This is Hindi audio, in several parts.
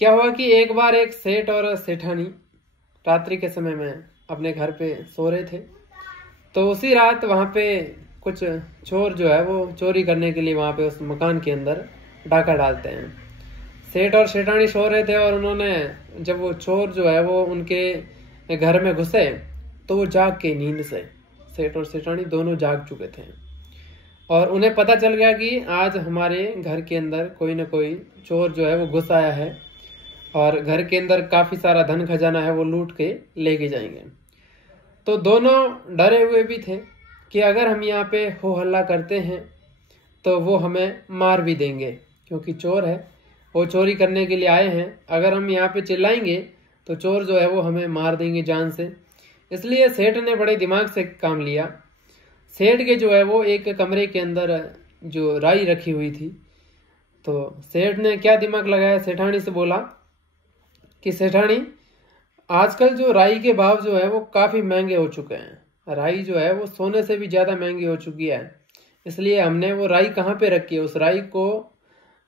क्या हुआ कि एक बार एक सेठ और सेठानी रात्रि के समय में अपने घर पे सो रहे थे। तो उसी रात वहां पे कुछ चोर जो है वो चोरी करने के लिए वहां पे उस मकान के अंदर डाका डालते हैं। सेठ और सेठानी सो रहे थे और उन्होंने जब वो चोर जो है वो उनके घर में घुसे तो वो जाग के नींद से सेठ और सेठानी दोनों जाग चुके थे और उन्हें पता चल गया कि आज हमारे घर के अंदर कोई ना कोई चोर जो है वो घुस आया है और घर के अंदर काफी सारा धन खजाना है वो लूट के लेके जाएंगे। तो दोनों डरे हुए भी थे कि अगर हम यहाँ पे हो हल्ला करते हैं तो वो हमें मार भी देंगे, क्योंकि चोर है, वो चोरी करने के लिए आए हैं। अगर हम यहाँ पे चिल्लाएंगे तो चोर जो है वो हमें मार देंगे जान से। इसलिए सेठ ने बड़े दिमाग से काम लिया। सेठ के जो है वो एक कमरे के अंदर जो राई रखी हुई थी, तो सेठ ने क्या दिमाग लगाया, सेठानी से बोला कि सेठानी, आजकल जो राई के भाव जो है वो काफी महंगे हो चुके हैं। राई जो है वो सोने से भी ज्यादा महंगी हो चुकी है। इसलिए हमने वो राई कहाँ पे रखी है, उस राई को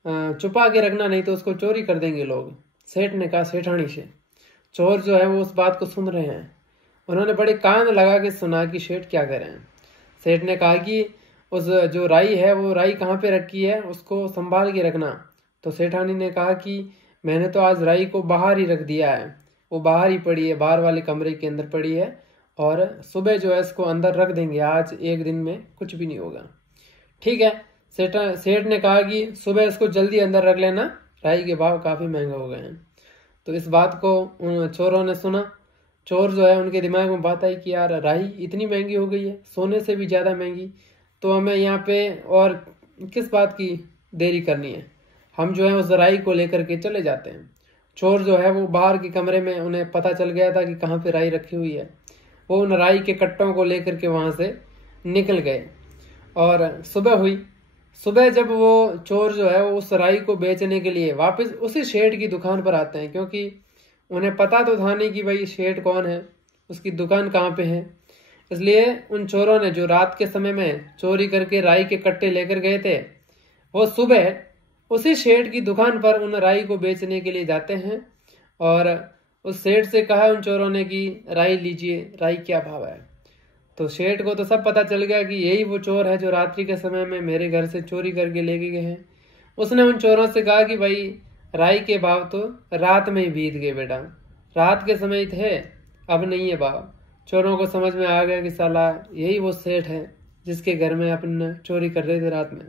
छुपा के रखना, नहीं तो उसको चोरी कर देंगे लोग। सेठ ने कहा सेठानी से। चोर जो है वो उस बात को सुन रहे हैं। उन्होंने बड़े कान लगा के सुना कि सेठ क्या कर रहे हैं। सेठ ने कहा कि उस जो राई है वो राई कहाँ पे रखी है, उसको संभाल के रखना। तो सेठानी ने कहा कि मैंने तो आज राई को बाहर ही रख दिया है, वो बाहर ही पड़ी है, बाहर वाले कमरे के अंदर पड़ी है, और सुबह जो है इसको अंदर रख देंगे, आज एक दिन में कुछ भी नहीं होगा। ठीक है। सेठ ने कहा कि सुबह इसको जल्दी अंदर रख लेना, राई के भाव काफी महंगे हो गए हैं। तो इस बात को उन चोरों ने सुना। चोर जो है उनके दिमाग में बात आई कि यार राई इतनी महंगी हो गई है, सोने से भी ज्यादा महंगी, तो हमें यहाँ पे और किस बात की देरी करनी है, हम जो है उस राई को लेकर के चले जाते हैं। चोर जो है वो बाहर के कमरे में, उन्हें पता चल गया था कि कहाँ पे राई रखी हुई है। वो उन राई के कट्टों को लेकर के वहां से निकल गए और सुबह हुई। सुबह जब वो चोर जो है वो उस राई को बेचने के लिए वापस उसी शेठ की दुकान पर आते हैं, क्योंकि उन्हें पता तो था नहीं कि भाई शेठ कौन है, उसकी दुकान कहाँ पे है। इसलिए उन चोरों ने जो रात के समय में चोरी करके राई के कट्टे लेकर गए थे, वो सुबह उसी शेठ की दुकान पर उन राई को बेचने के लिए जाते हैं और उस सेठ से कहा उन चोरों ने कि राई लीजिए, राई क्या भाव है। तो सेठ को तो सब पता चल गया कि यही वो चोर है जो रात्रि के समय में मेरे घर से चोरी करके लेके गए हैं। उसने उन चोरों से कहा कि भाई राई के भाव तो रात में ही बीत गए बेटा, रात के समय थे, अब नहीं है भाव। चोरों को समझ में आ गया कि साला यही वो सेठ है जिसके घर में अपन चोरी कर रहे थे रात में।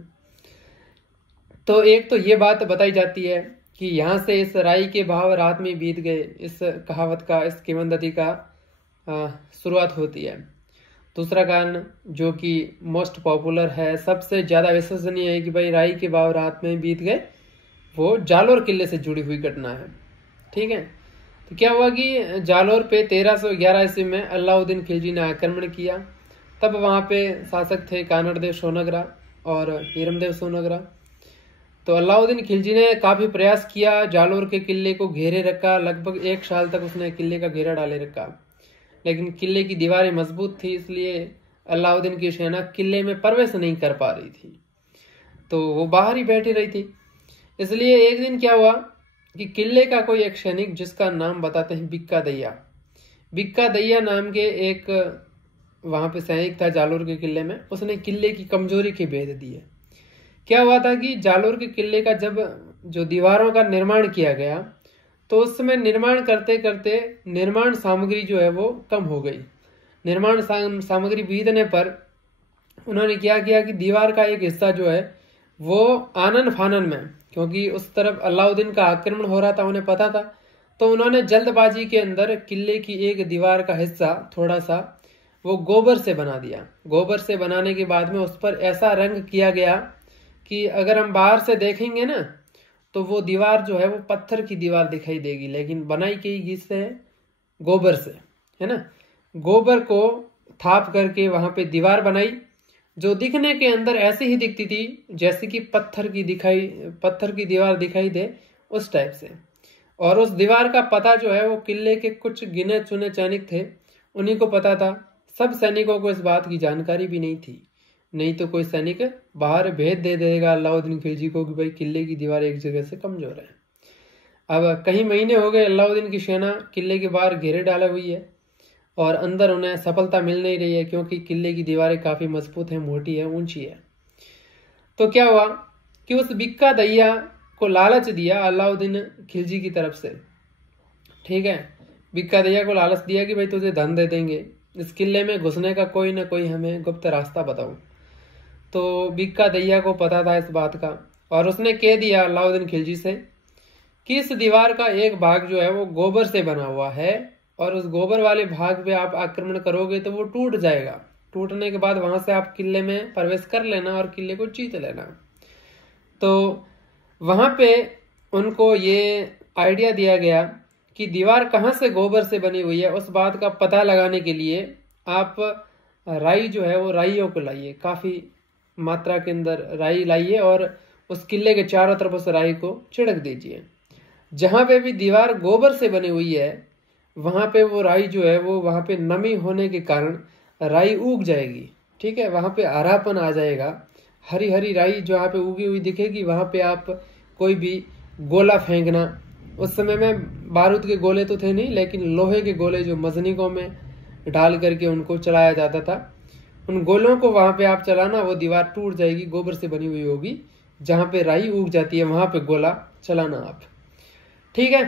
तो एक तो ये बात बताई जाती है कि यहाँ से इस राई के भाव रात में बीत गए, इस कहावत का, इस किंवदंती का शुरुआत होती है। दूसरा कारण जो कि मोस्ट पॉपुलर है, सबसे ज्यादा विश्वसनीय है कि भाई राई के भाव रात में बीत गए, वो जालोर किले से जुड़ी हुई घटना है। ठीक है। तो क्या हुआ कि जालोर पे 1311 ईस्वी में अलाउद्दीन खिलजी ने आक्रमण किया। तब वहां पे शासक थे कानड़देव सोनगरा और हीरमदेव सोनगरा। तो अलाउद्दीन खिलजी ने काफी प्रयास किया, जालोर के किले को घेरे रखा, लगभग 1 साल तक उसने किले का घेरा डाले रखा, लेकिन किले की दीवारें मजबूत थी, इसलिए अलाउद्दीन की सेना किले में प्रवेश नहीं कर पा रही थी, तो वो बाहर ही बैठी रही थी। इसलिए एक दिन क्या हुआ कि किले का कोई एक सैनिक, जिसका नाम बताते हैं बिक्का दैया, बिक्का दैया नाम के एक वहां पे सैनिक था जालोर के किले में, उसने किले की कमजोरी के भेद दिए। क्या हुआ था कि जालोर के किले का जब जो दीवारों का निर्माण किया गया, तो उस समय निर्माण करते करते निर्माण सामग्री जो है वो कम हो गई। निर्माण सामग्री बीतने पर उन्होंने क्या किया कि दीवार का एक हिस्सा जो है वो आनन फानन में, क्योंकि उस तरफ अलाउद्दीन का आक्रमण हो रहा था, उन्हें पता था, तो उन्होंने जल्दबाजी के अंदर किले की एक दीवार का हिस्सा थोड़ा सा वो गोबर से बना दिया। गोबर से बनाने के बाद में उस पर ऐसा रंग किया गया कि अगर हम बाहर से देखेंगे ना तो वो दीवार जो है वो पत्थर की दीवार दिखाई देगी, लेकिन बनाई गई किससे है, गोबर से, है ना। गोबर को थाप करके वहां पे दीवार बनाई, जो दिखने के अंदर ऐसी ही दिखती थी जैसे कि पत्थर की दीवार दिखाई दे, उस टाइप से। और उस दीवार का पता जो है वो किले के कुछ गिने चुने सैनिक थे, उन्हीं को पता था। सब सैनिकों को इस बात की जानकारी भी नहीं थी, नहीं तो कोई सैनिक बाहर भेज दे देगा अलाउद्दीन खिलजी को कि भाई किले की दीवार एक जगह से कमजोर है। अब कई महीने हो गए, अलाउद्दीन की सेना किले के बाहर घेरे डाले हुई है और अंदर उन्हें सफलता मिल नहीं रही है, क्योंकि किले की दीवारें काफ़ी मजबूत हैं, मोटी है, ऊंची है। तो क्या हुआ कि उस बिक्का दैया को लालच दिया अलाउद्दीन खिलजी की तरफ से। ठीक है, बिक्का दैया को लालच दिया कि भाई तुझे धन दे देंगे, इस किले में घुसने का कोई ना कोई हमें गुप्त रास्ता बताओ। तो बिक्का दैया को पता था इस बात का, और उसने कह दिया अलाउद्दीन खिलजी से कि इस दीवार का एक भाग जो है वो गोबर से बना हुआ है, और उस गोबर वाले भाग पे आप आक्रमण करोगे तो वो टूट जाएगा। टूटने के बाद वहां से आप किले में प्रवेश कर लेना और किले को जीत लेना। तो वहां पे उनको ये आइडिया दिया गया कि दीवार कहाँ से गोबर से बनी हुई है, उस बात का पता लगाने के लिए आप राई जो है वो राइयों को लाइए, काफ़ी मात्रा के अंदर राई लाइए और उस किले के चारों तरफ उस राई को छिड़क दीजिए। जहाँ पे भी दीवार गोबर से बनी हुई है वहाँ पे वो राई जो है वो वहाँ पे नमी होने के कारण राई उग जाएगी। ठीक है, वहाँ पे हरापन आ जाएगा, हरी हरी राई जहाँ पे उगी हुई दिखेगी वहाँ पे आप कोई भी गोला फेंकना। उस समय में बारूद के गोले तो थे नहीं, लेकिन लोहे के गोले जो मजनिकों में डाल करके उनको चलाया जाता था, उन गोलों को वहाँ पे आप चलाना, वो दीवार टूट जाएगी, गोबर से बनी हुई होगी। जहाँ पे राई उग जाती है वहाँ पे गोला चलाना आप। ठीक है,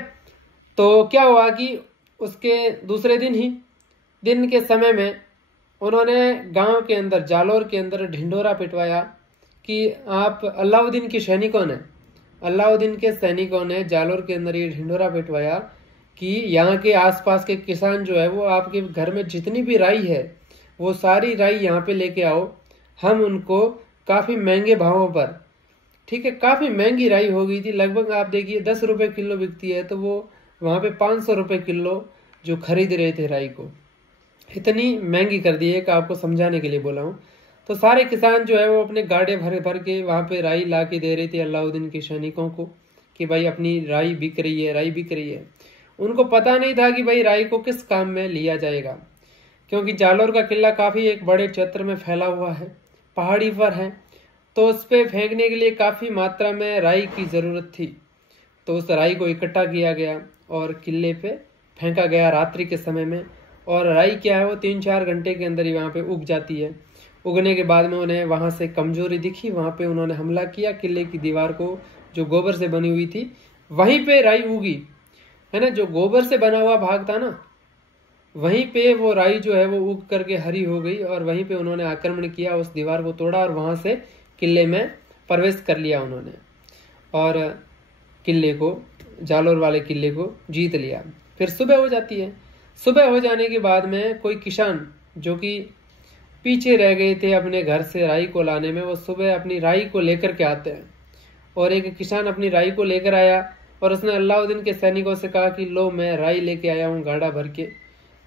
तो क्या हुआ कि उसके दूसरे दिन के समय में उन्होंने गांव के अंदर, जालोर के अंदर ढिंढोरा पिटवाया कि आप अलाउद्दीन के सैनिकों ने जालोर के अंदर ये ढिंढोरा पिटवाया कि यहाँ के आसपास के किसान जो है वो आपके घर में जितनी भी राई है वो सारी राई यहाँ पे लेके आओ, हम उनको काफ़ी महंगे भावों पर, ठीक है, काफ़ी महंगी राई हो गई थी, लगभग आप देखिए 10 रुपये किलो बिकती है, तो वो वहाँ पे 500 रुपये किलो जो खरीद रहे थे राई को, इतनी महंगी कर दी है कि आपको समझाने के लिए बोला हूँ। तो सारे किसान जो है वो अपने गाड़े भर भर के वहाँ पे राई ला के दे रहे थे अलाउद्दीन के सैनिकों को कि भाई अपनी राई बिक रही है। उनको पता नहीं था कि भाई राई को किस काम में लिया जाएगा, क्योंकि जालोर का किला काफ़ी एक बड़े क्षेत्र में फैला हुआ है, पहाड़ी पर है, तो उस पर फेंकने के लिए काफ़ी मात्रा में राई की ज़रूरत थी। तो उस राई को इकट्ठा किया गया और किले पे फेंका गया रात्रि के समय में। और राई क्या है वो 3-4 घंटे के अंदर ही वहाँ पे उग जाती है। उगने के बाद में उन्हें वहाँ से कमजोरी दिखी, वहाँ पे उन्होंने हमला किया, किले की दीवार को जो गोबर से बनी हुई थी वहीं पे राई उगी, है ना, जो गोबर से बना हुआ भाग था ना, वहीं पे वो राई जो है वो उग करके हरी हो गई और वहीं पे उन्होंने आक्रमण किया, उस दीवार को तोड़ा और वहाँ से किले में प्रवेश कर लिया उन्होंने और किले को, जालोर वाले किले को जीत लिया। फिर सुबह हो जाती है। सुबह हो जाने के बाद में कोई किसान जो कि पीछे रह गए थे अपने घर से राई को लाने में, वो सुबह अपनी राई को लेकर के आते हैं। और एक किसान अपनी राई को लेकर आया और उसने अलाउद्दीन के सैनिकों से कहा कि लो मैं राई लेके आया हूँ गाड़ा भर के,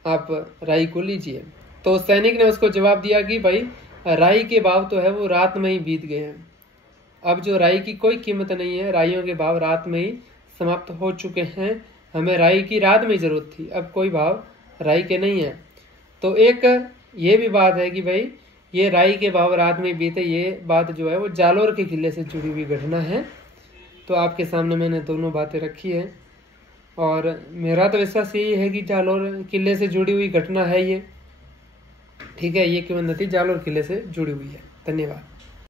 आप राई को लीजिए। तो सैनिक ने उसको जवाब दिया कि भाई राई के भाव तो है वो रात में ही बीत गए हैं, अब जो राई की कोई कीमत नहीं है, राइयों के भाव रात में ही समाप्त हो चुके हैं, हमें राई की रात में जरूरत थी, अब कोई भाव राई के नहीं है। तो एक ये भी बात है कि भाई ये राई के भाव रात में बीते, ये बात जो है वो जालोर के किले से जुड़ी हुई घटना है। तो आपके सामने मैंने दोनों बातें रखी है और मेरा तो विश्वास यही है कि जालोर किले से जुड़ी हुई घटना है ये, ठीक है, ये कीमत जालोर किले से जुड़ी हुई है। धन्यवाद।